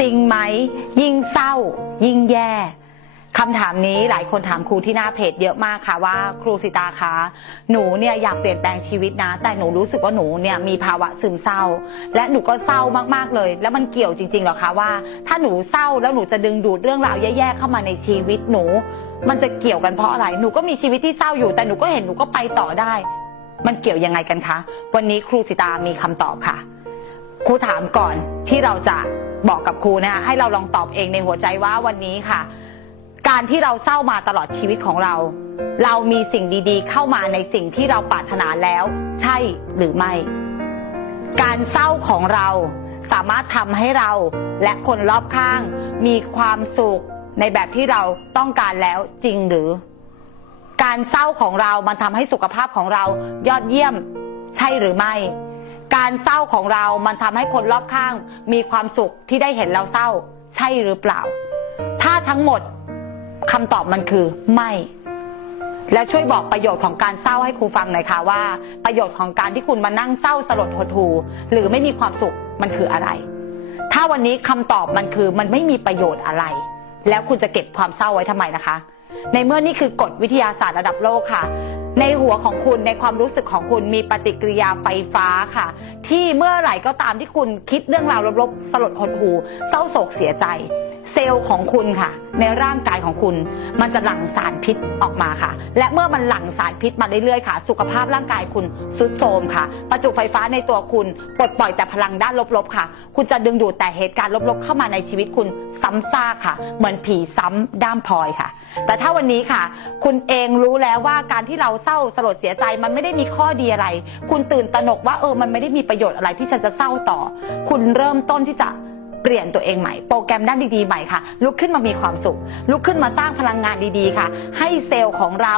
จริงไหม ยิ่งเศร้า ยิ่งแย่คำถามนี้หลายคนถามครูที่หน้าเพจเยอะมากค่ะว่าครูสิตาคะหนูเนี่ยอยากเปลี่ยนแปลงชีวิตนะ แต่หนูรู้สึกว่าหนูเนี่ยมีภาวะซึมเศร้า และหนูก็เศร้ามากๆเลย แล้วมันเกี่ยวจริงๆหรอคะว่า ถ้าหนูเศร้าแล้วหนูจะดึงดูดเรื่องราวแย่ๆเข้ามาในชีวิตหนู มันจะเกี่ยวกันเพราะอะไรหนูก็มีชีวิตที่เศร้าอยู่ แต่หนูก็เห็นหนูก็ไปต่อได้ มันเกี่ยวยังไงกันคะวันนี้ครูสิตามีคำตอบค่ะครูถามก่อนที่เราจะ บอกกับครูนะคะให้เราลองตอบเองในหัวใจว่าวันนี้ค่ะ การที่เราเศร้ามาตลอดชีวิตของเรา เรามีสิ่งดีๆ เข้ามาในสิ่งที่เราปรารถนาแล้ว ใช่หรือไม่ การเศร้าของเราสามารถทำให้เราและคนรอบข้าง มีความสุขในแบบที่เราต้องการแล้วจริงหรือ การเศร้าของเรามันทำให้สุขภาพของเรายอดเยี่ยม ใช่หรือไม่ การเศร้าของเรามันทำให้คนรอบข้างมีความสุขที่ได้เห็นเราเศร้า ใช่หรือเปล่า ถ้าทั้งหมดคำตอบมันคือไม่ และช่วยบอกประโยชน์ของการเศร้าให้ครูฟังหน่อยค่ะว่า ประโยชน์ของการที่คุณมานั่งเศร้าสลดหดหูหรือไม่มีความสุขมันคืออะไร ถ้าวันนี้คำตอบมันคือมันไม่มีประโยชน์อะไร แล้วคุณจะเก็บความเศร้าไว้ทำไมนะคะ ในเมื่อนี่คือกฎวิทยาศาสตร์ระดับโลกค่ะ ในหัวของคุณในความรู้สึกของคุณมีปฏิกิริยาไฟฟ้าค่ะ ที่เมื่อไหร่ก็ตามที่คุณคิดเรื่องราวลบๆ สลดหดหูเศร้าโศกเสียใจ เซลล์ของคุณค่ะ ในร่างกายของคุณ มันจะหลั่งสารพิษออกมาค่ะ และเมื่อมันหลั่งสารพิษมาเรื่อยๆค่ะ สุขภาพร่างกายคุณสุดโทรมค่ะ ประจุไฟฟ้าในตัวคุณปลดปล่อยแต่พลังด้านลบๆค่ะ คุณจะดึงดูดแต่เหตุการณ์ลบๆเข้ามาในชีวิตคุณซ้ำซากค่ะ เหมือนผีซ้ำด้ามพลอยค่ะ แต่ถ้าวันนี้ค่ะ คุณเองรู้แล้วว่าการที่เราเศร้าสลดเสียใจมันไม่ได้มีข้อดีอะไร คุณตื่นตระหนกว่าเออมันไม่ได้มีประโยชน์อะไรที่ฉันจะเศร้าต่อ คุณเริ่มต้นที่จะ เปลี่ยนตัวเองใหม่ โปรแกรมด้านดีๆใหม่ค่ะ ลุกขึ้นมามีความสุข ลุกขึ้นมาสร้างพลังงานดีๆค่ะ ให้เซลล์ของเรา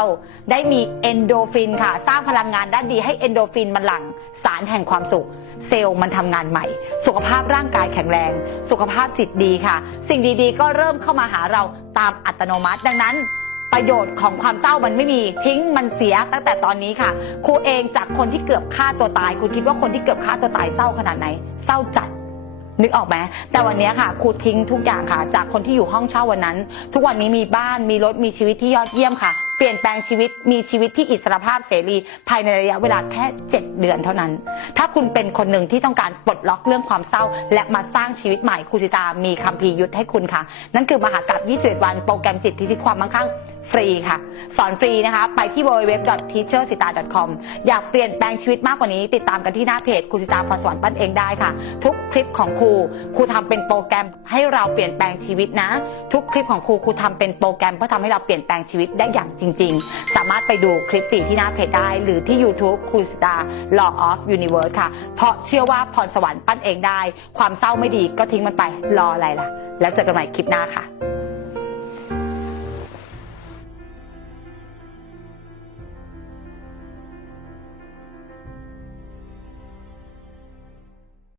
ได้มีเอนโดฟินค่ะ สร้างพลังงานด้านดีให้เอนโดฟินมันหลั่งสารแห่งความสุข เซลล์มันทำงานใหม่ สุขภาพร่างกายแข็งแรง สุขภาพจิตดีค่ะ สิ่งดีๆ ก็เริ่มเข้ามาหาเราตามอัตโนมัติดังนั้นประโยชน์ของความเศร้ามันไม่มีทิ้งมันเสียตั้งแต่ตอนนี้ค่ะ ครูเองจากคนที่เกือบฆ่าตัวตาย คุณคิดว่าคนที่เกือบฆ่าตัวตายเศร้าขนาดไหน เศร้าจัด นึกออกไหมแต่วันนี้ค่ะครูทิ้งทุกอย่างค่ะ จากคนที่อยู่ห้องเช่าวันนั้น ทุกวันนี้มีบ้านมีรถมีชีวิตที่ยอดเยี่ยมค่ะ เปลี่ยนแปลงชีวิตมีชีวิตที่อิสรภาพเสรี ภายในระยะเวลาแค่ 7 เดือนเท่านั้น ถ้าคุณเป็นคนหนึ่งที่ต้องการปลดล็อกเรื่องความเศร้า และมาสร้างชีวิตใหม่ครูสิตามีคัมภีร์ยุทธให้คุณค่ะ นั่นคือมหากราบ21 วันโปรแกรมจิตพิชิตความมั่งคั่ง ฟรีค่ะ สอนฟรีนะคะ ไปที่ www.teachersita.com อยากเปลี่ยนแปลงชีวิตมากกว่านี้ ติดตามกันที่หน้าเพจครูสิตาพรสวรรค์ปั้นเองได้ค่ะ ทุกคลิปของครูครูทำเป็นโปรแกรมให้เราเปลี่ยนแปลงชีวิตนะ ทุกคลิปของครูครูทำเป็นโปรแกรมเพื่อทำให้เราเปลี่ยนแปลงชีวิตได้อย่างจริง ๆ สามารถไปดูคลิปฟรีที่หน้าเพจได้ หรือที่ YouTube ครูสิตา Law of Universe ค่ะ เพราะเชื่อว่าพรสวรรค์ปั้นเองได้ ความเศร้าไม่ดีก็ทิ้งมันไปรออะไรล่ะ แล้วเจอกันใหม่คลิปหน้าค่ะ